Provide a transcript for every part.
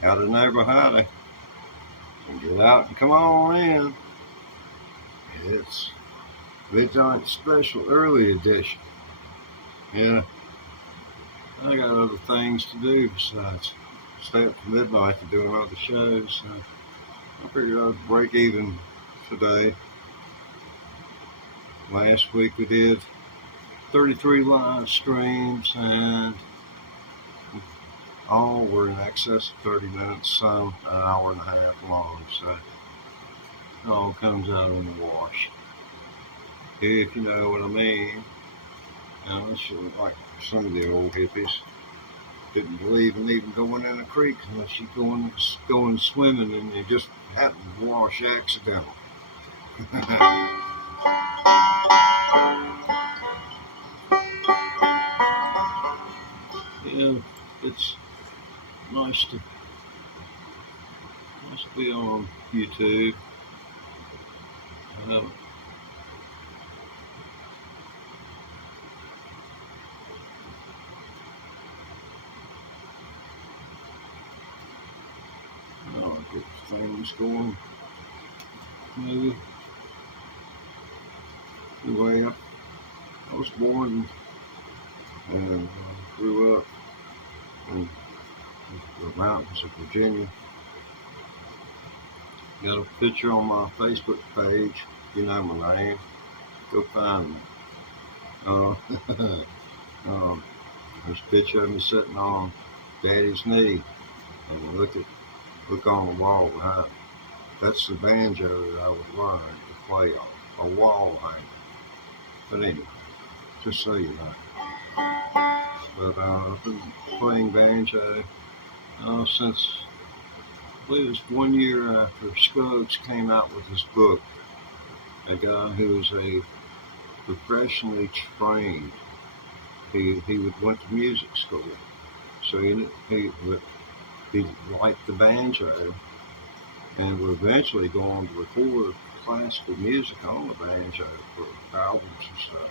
Gotta know how to get out and come on in. It's Midnight Special Early Edition. Yeah, I got other things to do besides stay up to midnight and do other shows. So I figured I'd break even today. Last week we did 33 live streams, and all were in excess of 30 minutes, some an hour and a half long. So it all comes out in the wash, if you know what I mean. It's like some of the old hippies didn't believe in even going in a creek unless you going swimming and you just happen to wash accidental. Yeah, it's nice to be on YouTube. Uh, I'll get things going. Maybe the way I was born and grew up in the mountains of Virginia. Got a picture on my Facebook page. You know my name. Go find me. Uh, there's a picture of me sitting on Daddy's knee, and look on the wall behind me. That's the banjo that I would learn to play on a wall hanger. But anyway, just so you know. But I've been playing banjo since I believe it was 1 year after Scruggs came out with his book. A guy who was a professionally trained. He went to music school, so he liked the banjo and would eventually go on to record classical music on the banjo for albums and stuff.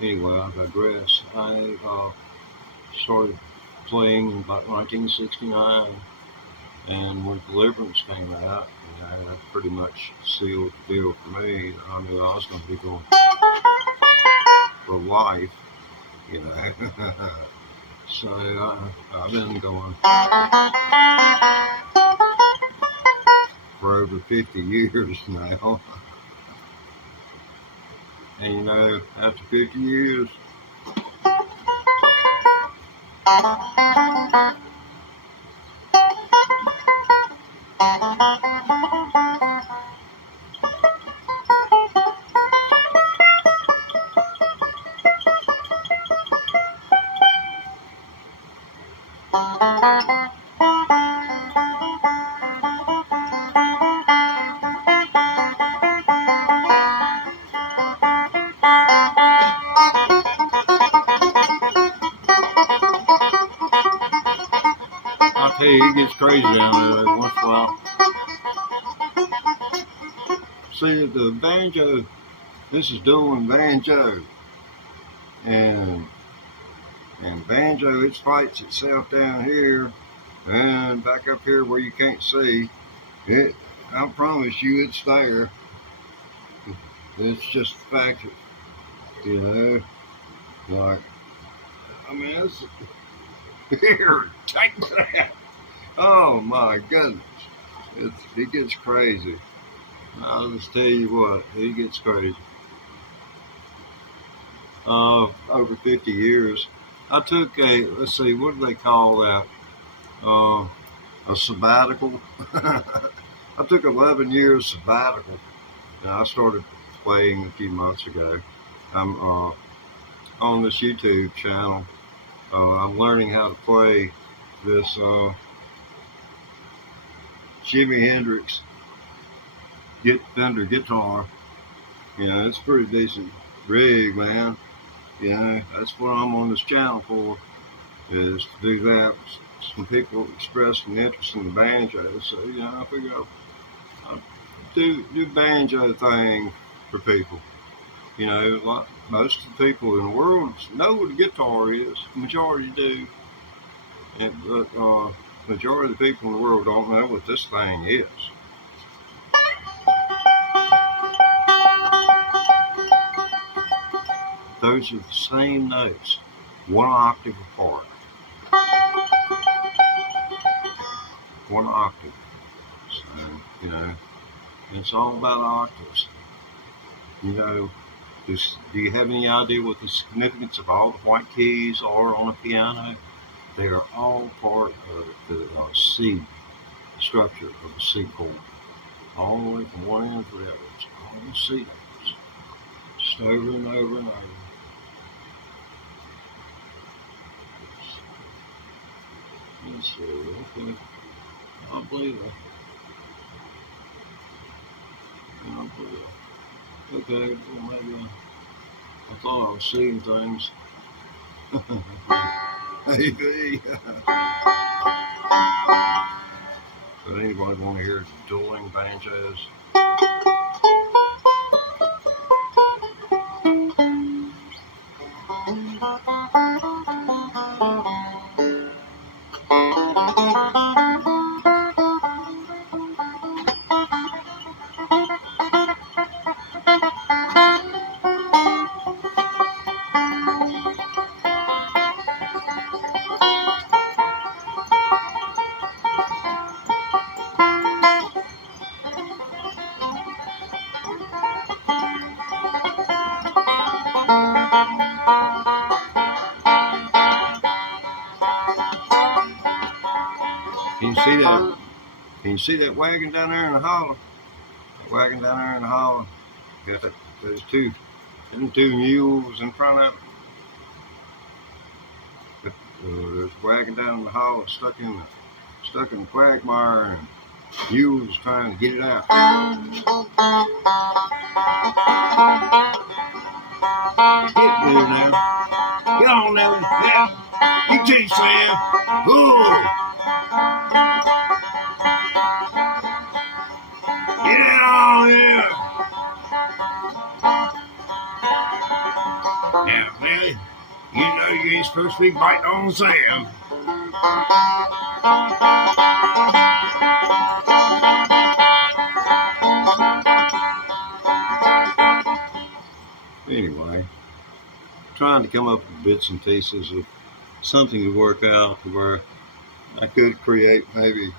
Anyway, I digress. I started playing in about 1969, and when Deliverance came out, that pretty much sealed the deal for me. I knew I was going to be going for life, you know. So I've been going for over 50 years now. And you know, after 50 years, I'll tell you, it gets crazy down there every once in a while. See, the banjo, this is doing banjo. And banjo, it fights itself down here and back up here where you can't see. I promise you, it's there. It's just the fact that, you know, like, I mean, it's here, take that. Oh my goodness, it gets crazy. I'll just tell you what, it gets crazy. Over 50 years, I took let's see, what do they call that? A sabbatical. I took 11 years sabbatical, and I started playing a few months ago. I'm on this YouTube channel. I'm learning how to play this Jimi Hendrix Fender guitar. It's a pretty decent rig, man. That's what I'm on this channel for, is to do that. Some people expressed an interest in the banjo, so I figure I'll do banjo thing for people. Like most of the people in the world know what a guitar is. The majority do. But Majority of the people in the world don't know what this thing is. Those are the same notes, one octave apart. One octave. So, you know, it's all about octaves. You know, do you have any idea what the significance of all the white keys are on a piano? They are all part of the C structure of the C chord. All the way from one end to the other. It's all C notes. Just over and over and over. Let's see, okay. I believe it. Okay, well maybe I thought I was seeing things. Maybe. But anybody want to hear dueling banjos? Can you see that? Can you see that wagon down there in the hollow? That wagon down there in the hollow. Got that, those two mules in front of it. There's a wagon down in the hollow stuck in the quagmire, and mules trying to get it out. Get there now. Get on there. Yeah. You too, Sam. Ooh. Get on here. Now, Nelly, you know you ain't supposed to be biting on Sam. Anyway, trying to come up with bits and pieces of something to work out to where I could create maybe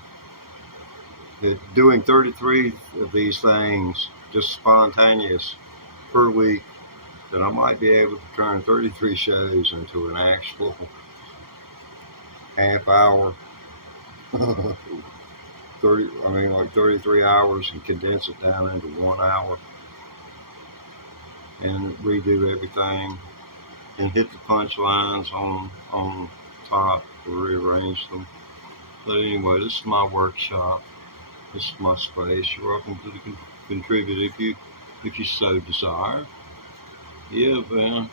doing 33 of these things just spontaneous per week, that I might be able to turn 33 shows into an actual half hour, 33 hours, and condense it down into 1 hour and redo everything and hit the punchlines on top to rearrange them. But anyway, this is my workshop. This is my space. You're welcome to contribute if you so desire. Yeah, man.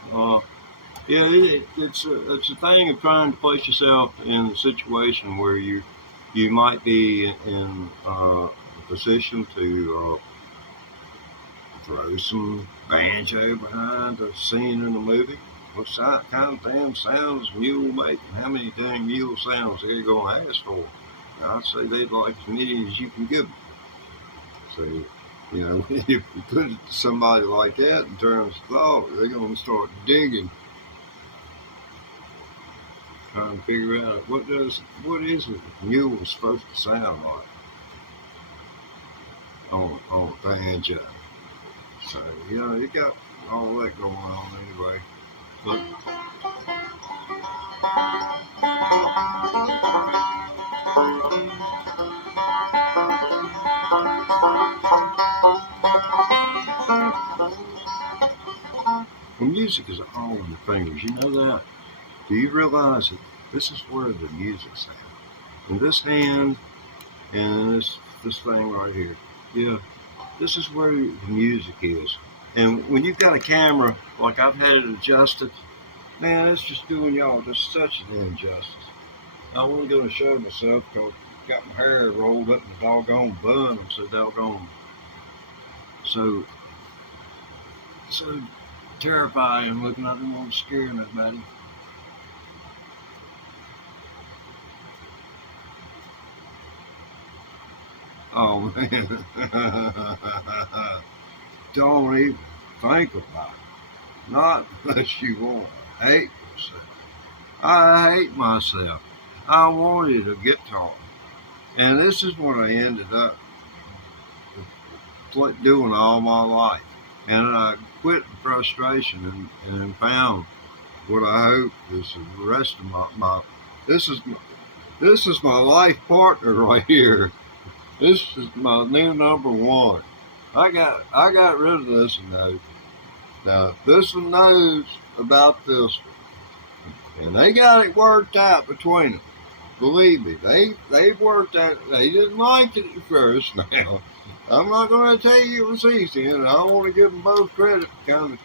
It's a thing of trying to place yourself in a situation where you might be in a position to throw some banjo behind a scene in the movie. What kind of damn sounds mule making? How many dang mule sounds they're going to ask for? I'd say they'd like as many as you can give them. So, you know, if you put it to somebody like that in terms of thought, they're going to start digging, trying to figure out what is it a mule is supposed to sound like on a banjo. So, you know, you got all that going on anyway. But well, music is all in the fingers. You know that? Do you realize that this is where the music's at? In this hand and this thing right here. Yeah, this is where the music is. And when you've got a camera, like I've had it adjusted, man, it's just doing y'all just such an injustice. I wasn't going to show myself because I got my hair rolled up in a doggone bun. I'm so doggone so terrifying looking. I didn't want to scare nobody. Oh man, don't even think about it. Not unless you want to hate yourself. I hate myself. I wanted a guitar, and this is what I ended up doing all my life. And I quit the frustration and found what I hope is the rest of my this is my, this is my life partner right here. This is my new number one. I got rid of this one though. Now this one knows about this one, and they got it worked out between them. Believe me, they've worked out. They didn't like it at first. Now I'm not going to tell you it was easy, and I want to give them both credit. Kind of,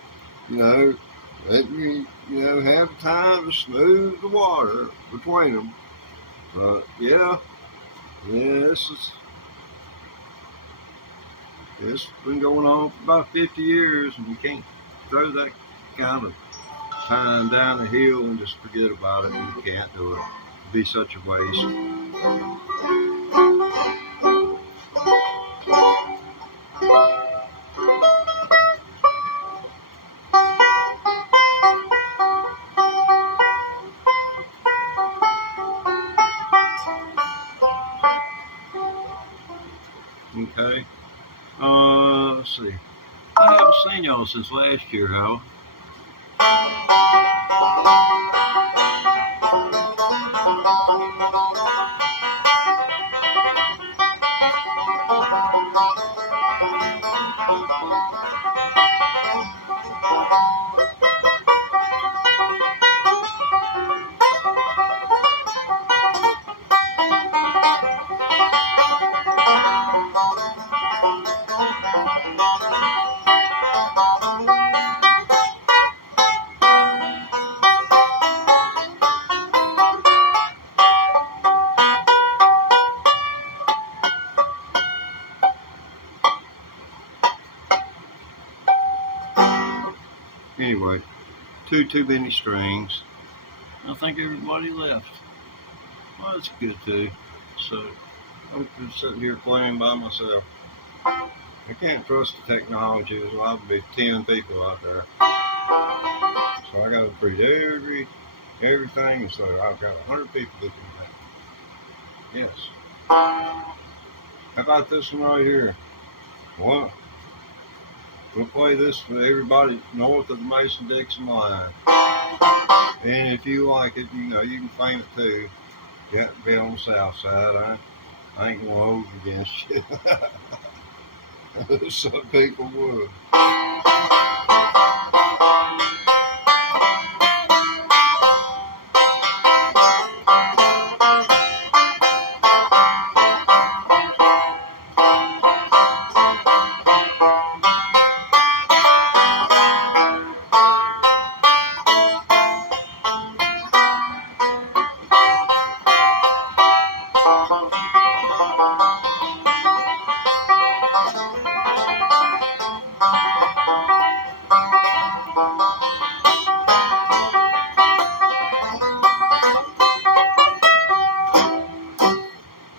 you know, let me, have time to smooth the water between them. But yeah, it's been going on for about 50 years, and you can't throw that kind of time down the hill and just forget about it. You can't do it. It'd be such a waste. Okay. Let's see. I haven't seen y'all since last year, how? Anyway, too many strings. I think everybody left. Well, that's good too. So I'm just sitting here playing by myself. I can't trust the technology. There's liable to be 10 people out there. So I got to treat everything. So I've got 100 people looking at it. Yes. How about this one right here? What? We'll play this for everybody north of the Mason-Dixon line. And if you like it, you can claim it too. You have to be on the south side. I ain't going to hold it against you. Some people would.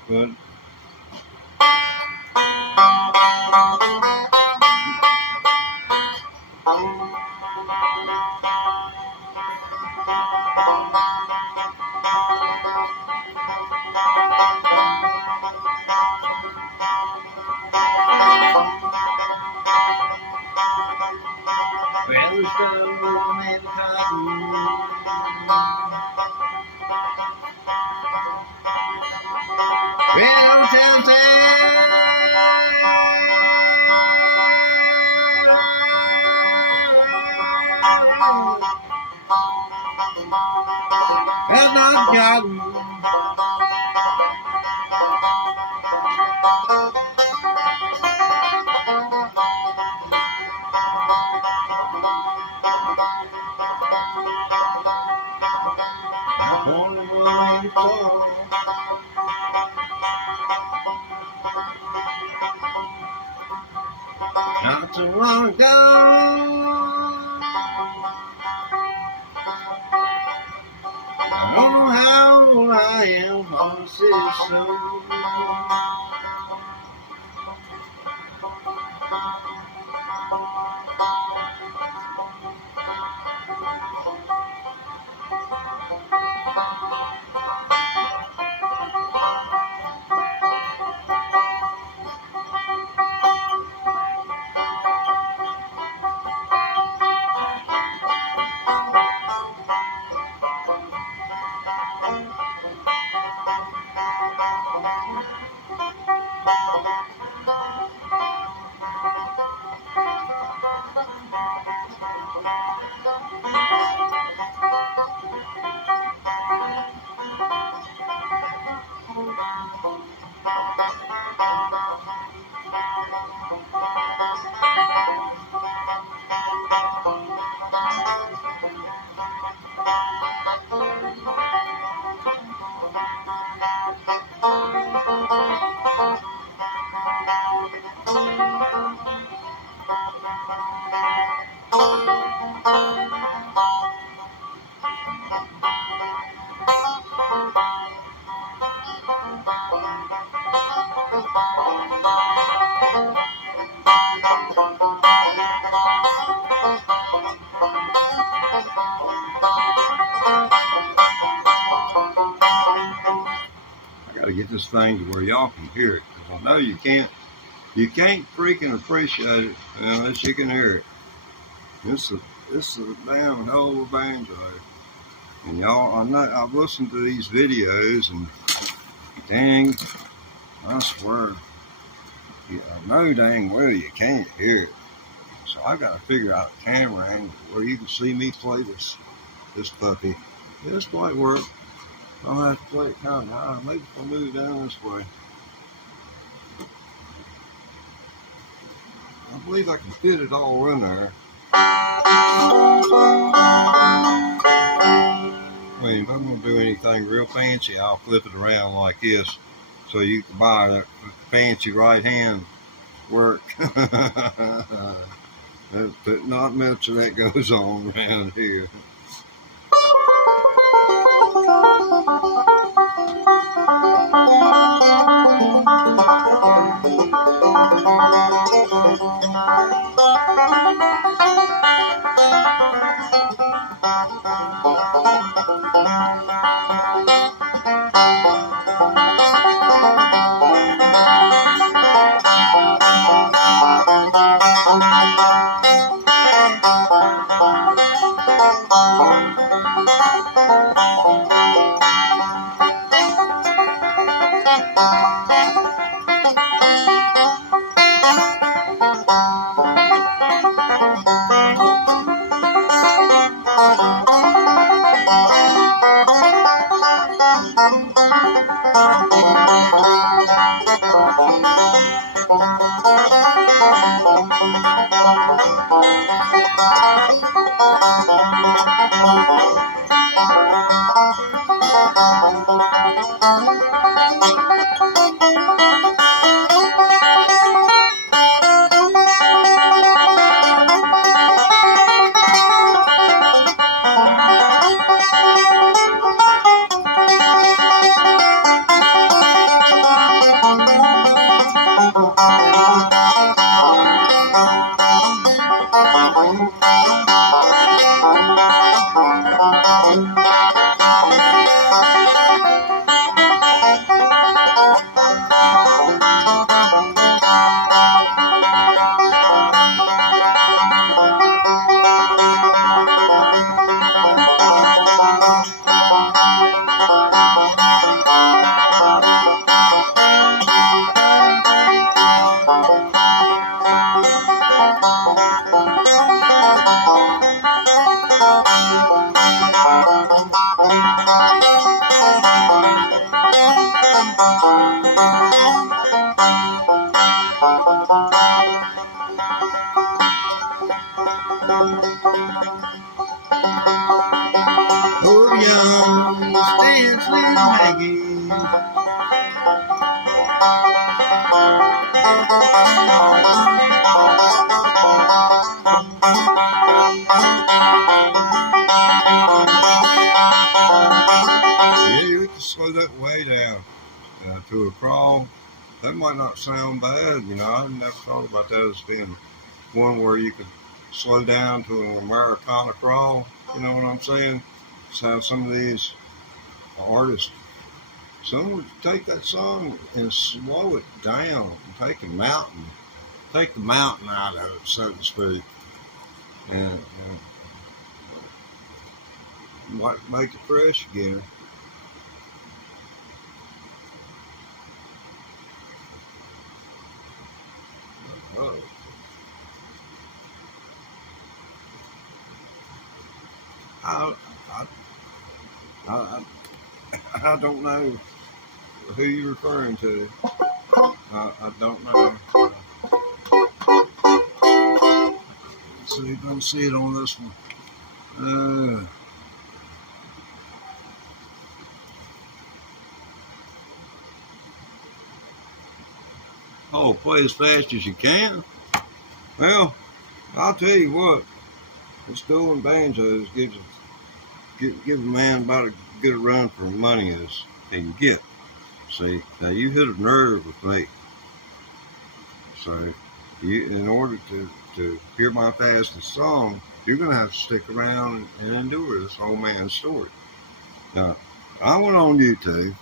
But Well, stone and cotton. Well, and not cotton. I'm only one for. Not too long ago, I don't know how old I am, I'm so. I gotta get this thing to where y'all can hear it, because I know you can't freaking appreciate it unless you can hear it. This is a damn hell of a banjo. And y'all, I've listened to these videos, and dang, I swear, I know dang well you can't hear it. So I gotta figure out a camera angle where you can see me play this puppy. This might work. I'll have to play it kind of high. Maybe if I move down this way. I believe I can fit it all in there. I mean, if I'm going to do anything real fancy, I'll flip it around like this, so you can buy that fancy right hand work. But not much of that goes on around here. Oh, young, dance with Maggie. Yeah, you can slow that way down to a crawl. That might not sound bad, I never thought about that as being one where you could slow down to an Americana crawl. You know what I'm saying? So some of these artists, some would take that song and slow it down and take the mountain out of it, so to speak, and might make it fresh again. Oh. I, I, I, I don't know who you're referring to. I don't know. See, don't see it on this one. Oh, play as fast as you can. Well, I'll tell you what. This dueling banjos give a man about as good a run for money as he can get. See, now you hit a nerve with me. So, in order to hear my fastest song, you're going to have to stick around and endure this old man's story. Now, I went on YouTube.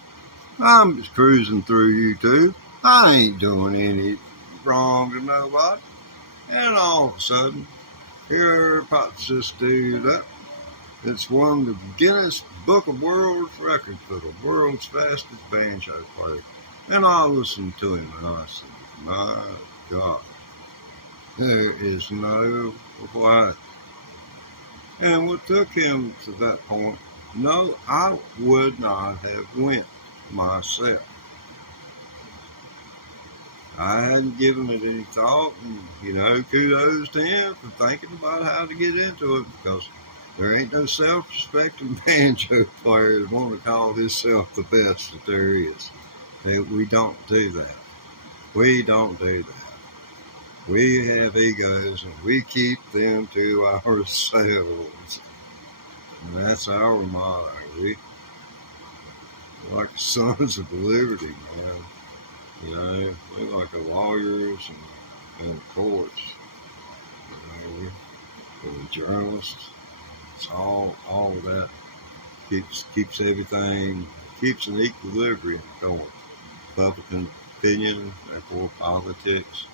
I'm just cruising through YouTube. I ain't doing any wrong to nobody. And all of a sudden, here pops this dude up. It's won the Guinness Book of World Records for the world's fastest banjo player. And I listened to him and I said, my God, there is no way. And what took him to that point, no, I would not have went myself. I hadn't given it any thought, and, kudos to him for thinking about how to get into it, because there ain't no self-respecting banjo player that want to call himself the best that there is. We don't do that. We don't do that. We have egos, and we keep them to ourselves. And that's our motto. We're like the sons of liberty, man. We're like the lawyers and the courts. We're the journalists. It's all of that keeps everything, keeps an equilibrium going. Public opinion, therefore politics.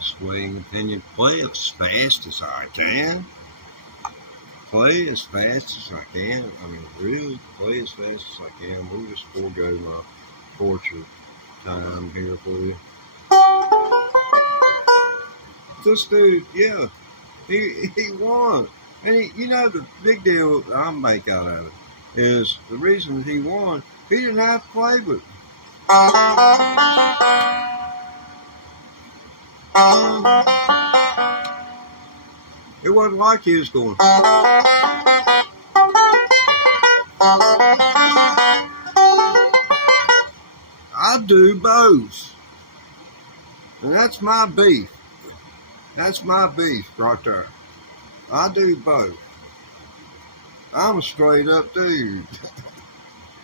Swaying opinion. Play as fast as I can. Play as fast as I can. I mean, really play as fast as I can. We'll just forego my torture time here for you. This dude, yeah, he won. And the big deal I make out of it is the reason he won, he didn't have to play with him. It wasn't like he was going. I do both. And that's my beef. That's my beef right there. I do both. I'm a straight up dude.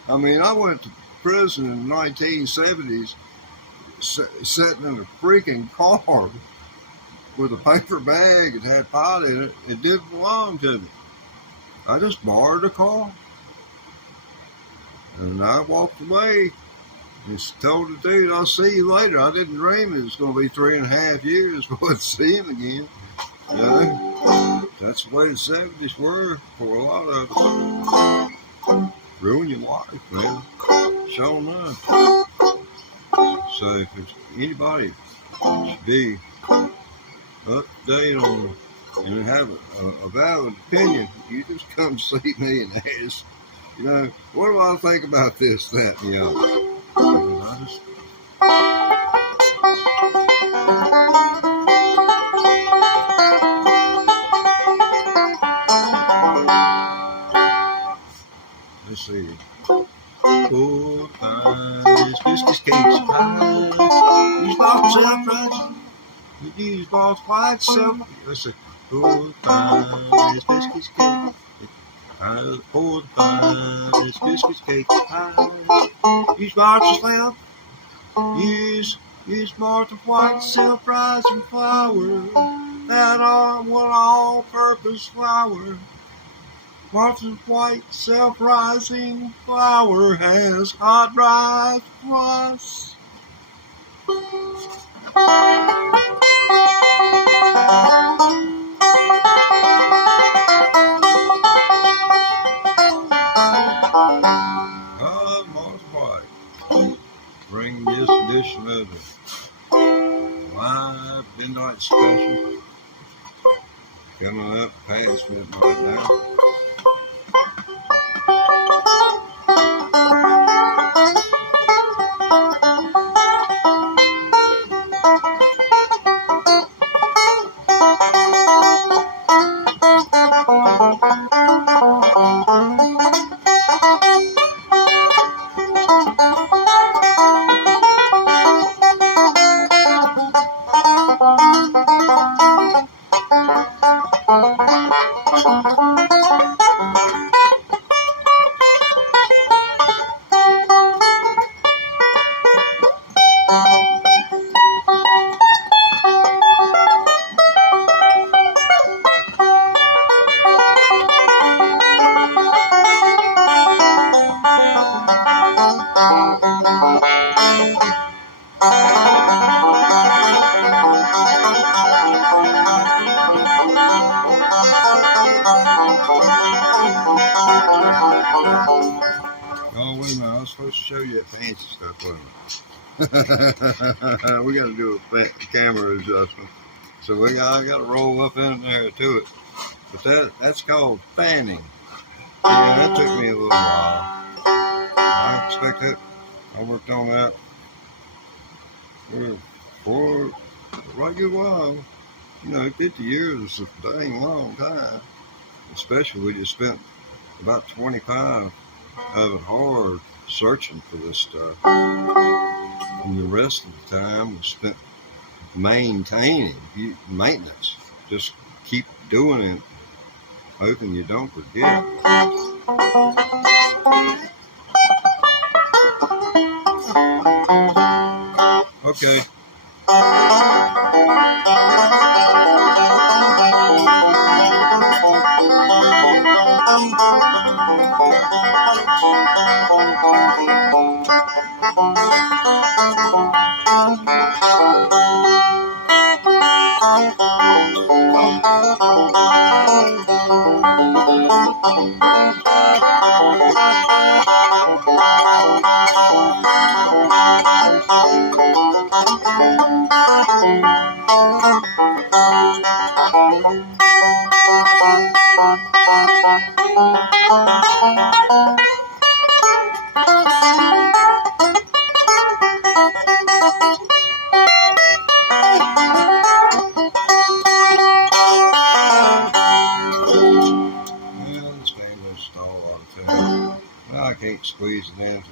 I mean, I went to prison in the 1970s sitting in a freaking car with a paper bag that had pot in it. It didn't belong to me. I just borrowed a car. And I walked away and told the dude, I'll see you later. I didn't dream it was going to be 3.5 years before I'd see him again. That's the way the 70s were for a lot of us. Ruin your life, man. Sure enough. So if anybody should be up to date on and have a valid opinion, you just come see me and ask, what do I think about this, that, and the other? Let's see. Oh, pies, biscuits, cakes, pies. Use box self-rising. Use box white self. Let's see. Oh, pies, biscuits, cakes. Oh, pies, biscuits, cakes, pies. Use box self. Use box of white self-rising flour. That all-purpose flour. Martha's white self-rising flour has hot rise plus. Martha's White. Bring this edition of the live midnight special. coming up past midnight now. Oh, wait a minute. I was supposed to show you that fancy stuff, wasn't I? We got to do a camera adjustment. So I got to roll up in there to it. But that's called fanning. Yeah, that took me a little while. I expect it. I worked on that for a right good while. 50 years is a dang long time. Especially we just spent about 25 of it hard searching for this stuff. And the rest of the time was spent maintaining, maintenance. Just keep doing it, hoping you don't forget. Okay. I can't squeeze it into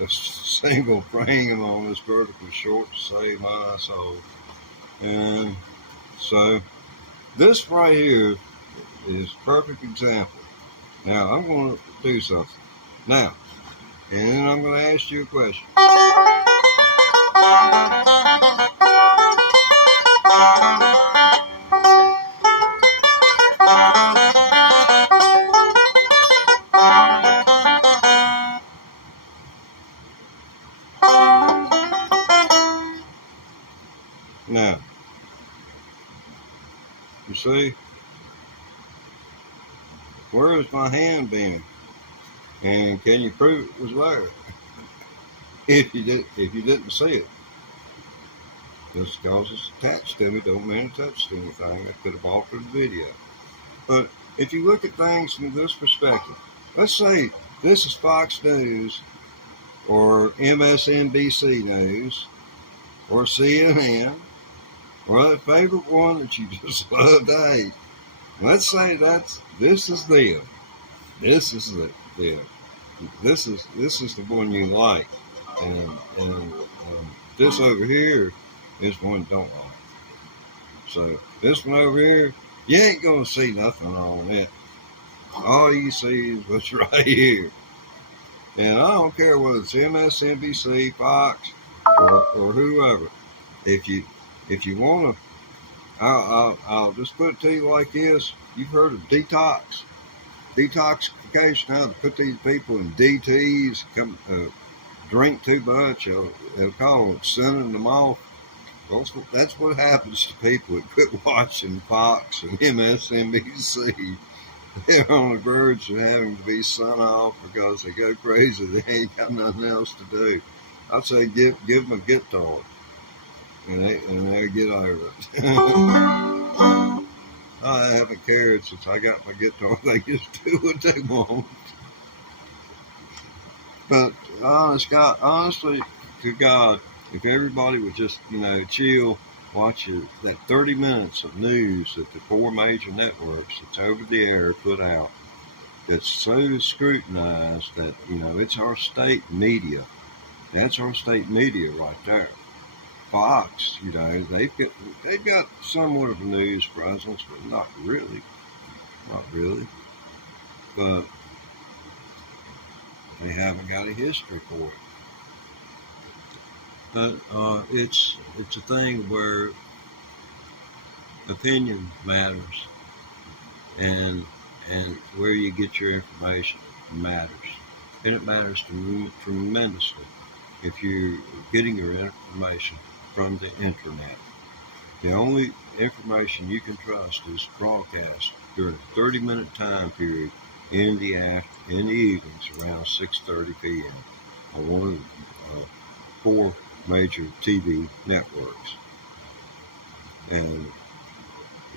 a single frame on this vertical short to save my soul. And so this right here is a perfect example. Now I'm going to do something. Now, and then I'm going to ask you a question. Now, you see, where is my hand been? And can you prove it was there? If you didn't see it, just because it's attached to me don't mean it touched anything. I could have altered the video. But if you look at things from this perspective, let's say this is Fox News or MSNBC News or CNN or that favorite one that you just love to hate. Let's say this is them. This is them. This is the one you like, and this over here is one you don't like. So this one over here, you ain't gonna see nothing on it. All you see is what's right here. And I don't care whether it's MSNBC, Fox, or whoever. If you wanna, I'll just put it to you like this. You've heard of detoxification, how to put these people in DTs, drink too much, they'll call it sending them off. That's what happens to people that quit watching Fox and MSNBC. They're on the verge of having to be sent off because they go crazy. They ain't got nothing else to do. I'd say give them a guitar, and they'll get over it. All right. haven't cared since I got my guitar. They just do what they want. But honestly, to God, if everybody would just, chill, watch that 30 minutes of news that the 4 major networks that's over the air put out, that's so scrutinized that, it's our state media. That's our state media right there. Fox, they've got somewhat of a news presence, but not really. But they haven't got a history for it. But it's a thing where opinion matters, and where you get your information matters, and it matters tremendously if you're getting your information from the internet. The only information you can trust is broadcast during a 30-minute time period in the evenings around 6:30 p.m. on one of the 4 major TV networks. And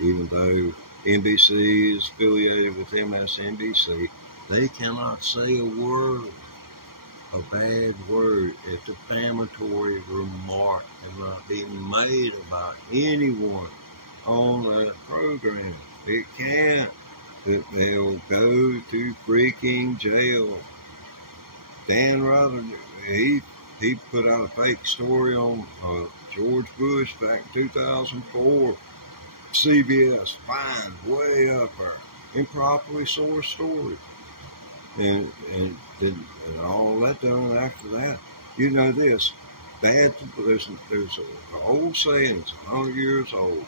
even though NBC is affiliated with MSNBC, they cannot say a bad word. A defamatory remark cannot be made about anyone on that program. It can't. They'll go to freaking jail. Dan Rather, he put out a fake story on George Bush back in 2004. CBS fined way up there. Improperly sourced story. And all that done after that. You know this. There's an old saying, it's 100 years old.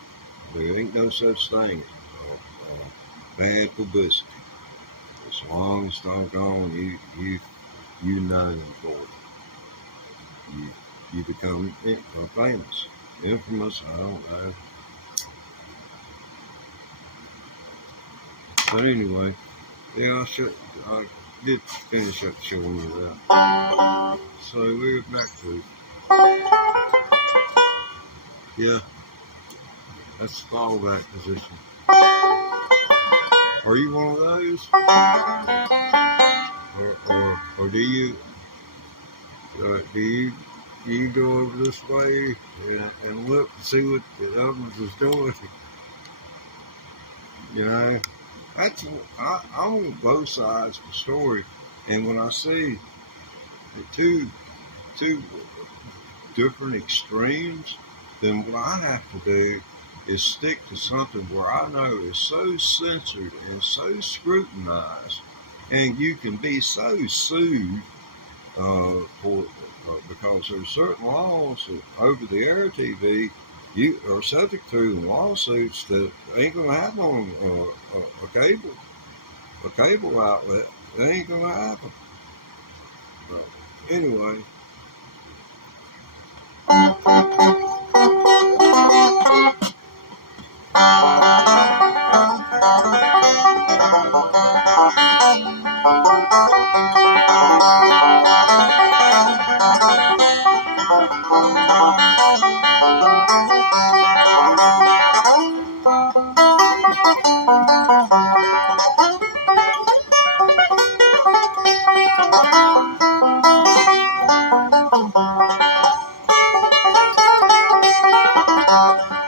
There ain't no such thing as bad publicity. As long as it's doggone you known for it. You become famous, infamous, I don't know. But anyway, yeah, I did finish up showing you that. So we're back to, yeah, that's the fallback position. Are you one of those? Or do you go over this way and look and see what the others is doing? I'm on both sides of the story, and when I see the two different extremes, then what I have to do is stick to something where I know is so censored and so scrutinized, and you can be so sued because there's certain laws that over-the-air TV you are subject to lawsuits that ain't gonna happen on a cable outlet. It ain't gonna happen. But anyway.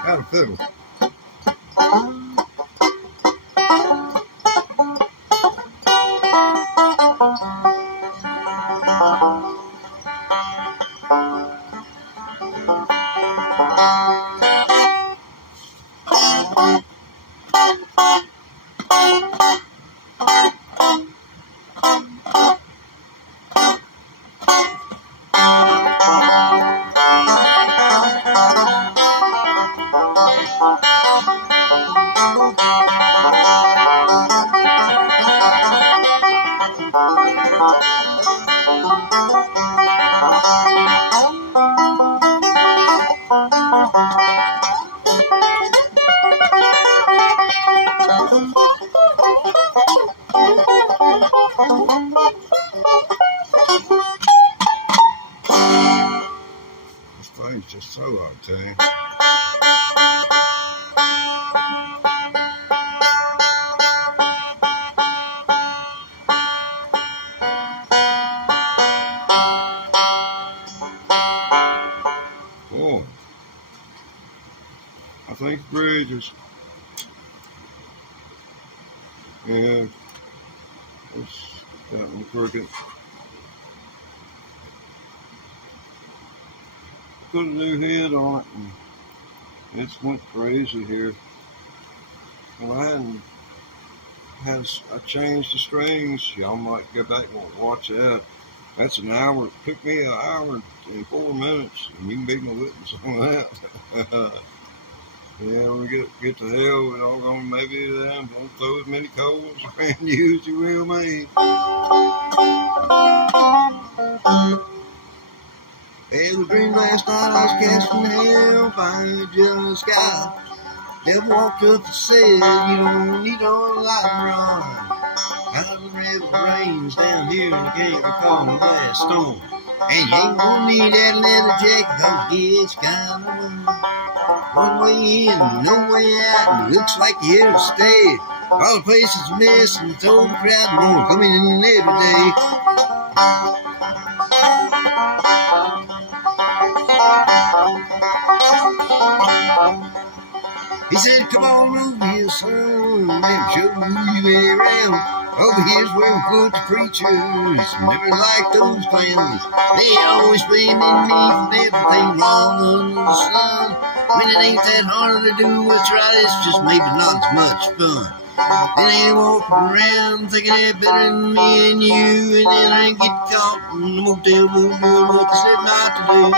Out of fiddle. This phone's just so out of tune. bridges. Yeah, it's gotten crooked. Put a new head on it, and it's went crazy here. Well, I changed the strings. Y'all might go back and watch that. That's an hour. It took me an hour and 4 minutes, and you can be my witness on that. Yeah, we get to hell, we're all gonna maybe then don't throw as many coals around you as you will me. Every dream last night I was casting hell by a jealous sky. Devil walked up and said, you don't need no light run. Out of the river rains down here, and I can't recall the last storm. And you ain't gonna need that leather jacket, cause it's kinda one way in, no way out, and looks like you're here to stay. All the places a mess, and it's overcrowded, more coming in every day. He said, come on over here, son, let me show you your way around. Over here's where we put the preachers, never like those clowns. They always blaming me for everything wrong under the sun. When it ain't that hard to do what's right, it's just maybe not as much fun. Then they walking around thinking they're better than me and you, and then I get caught in the motel room doing what they said not to do.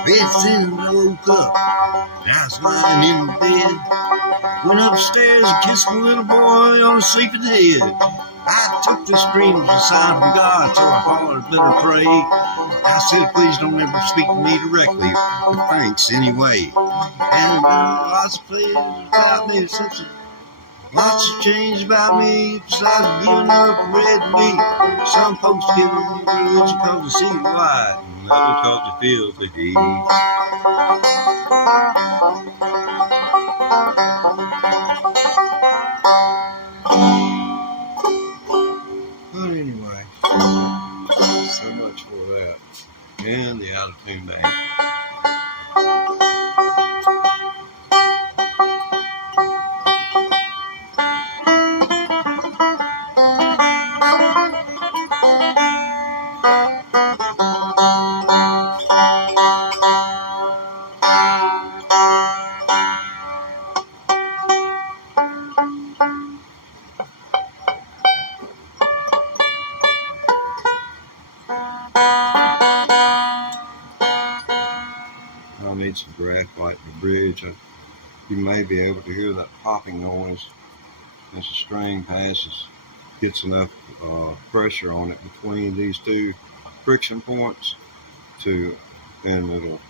Bed soon I woke up, and I was lying in the bed. Went upstairs and kissed my little boy on his sleeping head. I took the scream as a sign from God, so I hollered, better pray. I said, please don't ever speak to me directly, but thanks anyway. And lots of plays about me, lots of change about me, besides giving up red meat. Some folks give me religion because they see the light, and others because they feel the heat. But anyway, so much for that. And the Out of Tune Band. I need some graphite in the bridge. You may be able to hear that popping noise as the string passes. Gets enough pressure on it between these two friction points to, and it'll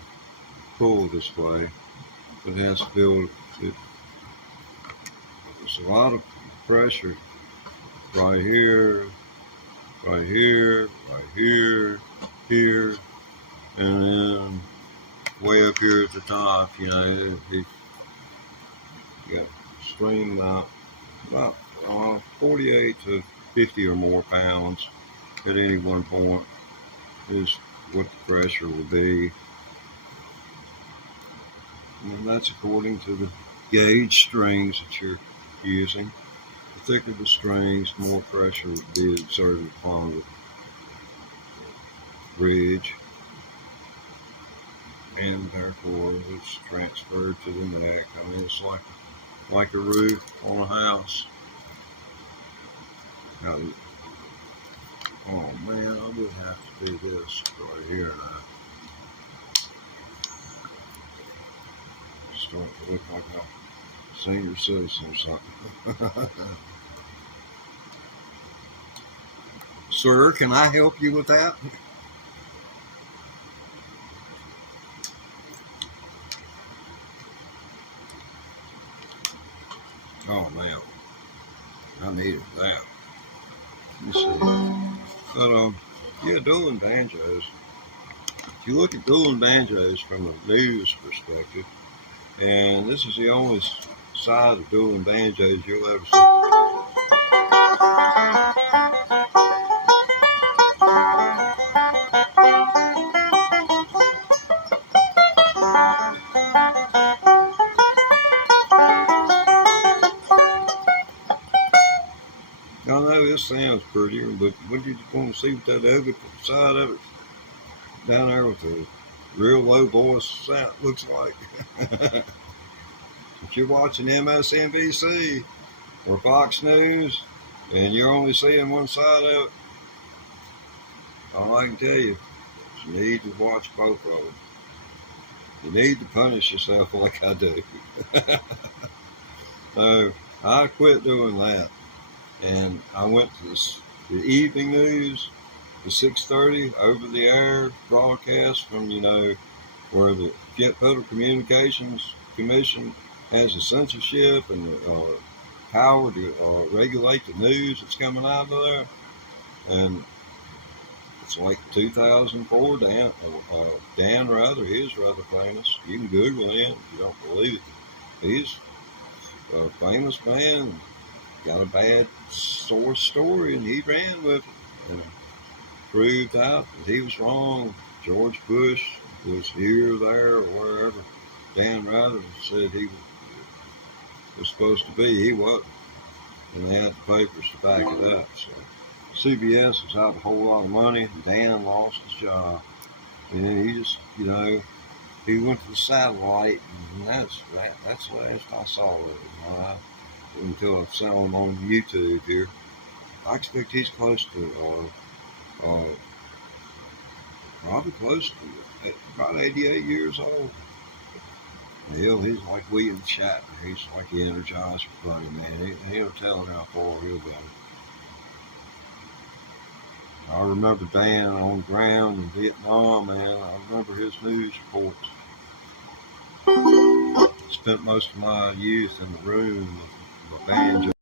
pull this way. It has to build it. There's a lot of pressure right here, right here, right here, here, and then way up here at the top. You know, you got string about 48 to 50 or more pounds at any one point is what the pressure will be. And that's according to the gauge strings that you're using. The thicker the strings, the more pressure will be exerted upon the bridge, and therefore it's transferred to the neck. I mean, it's like a roof on a house. Now, oh man, I would have to do this right here now. Starting to look like a senior citizen or something. Sir, can I help you with that? Oh man, I needed that. Let me see. But yeah, dueling banjos. If you look at dueling banjos from a news perspective, and this is the only side of dueling banjos you'll ever see. sounds prettier, but when you just want to see what that ugly side of it down there with the real low voice sound looks like. If you're watching MSNBC or Fox News and you're only seeing one side of it, all I can tell you is you need to watch both of them. You need to punish yourself like I do. So I quit doing that, and I went to the evening news, the 6:30 over-the-air broadcast from where the Federal Communications Commission has the censorship and power to regulate the news that's coming out of there. And it's like 2004. Dan Rather, he's rather famous. You can Google him if you don't believe it. He's a famous man, got a bad source story, and he ran with it and proved out that he was wrong. George Bush was here, there, or wherever Dan Rather said he was supposed to be. He wasn't, and they had the papers to back it up. So CBS was out a whole lot of money. Dan lost his job, and then he just, he went to the satellite, and that's the last I saw of him. Until I saw him on YouTube here. I expect he's close to, probably close to about 88 years old. Hell, he's like William Shatner. He's like the Energizer Bunny, man. He'll tell how far he'll go. I remember Dan on the ground in Vietnam, man. I remember his news reports. Spent most of my youth in the room with a banjo.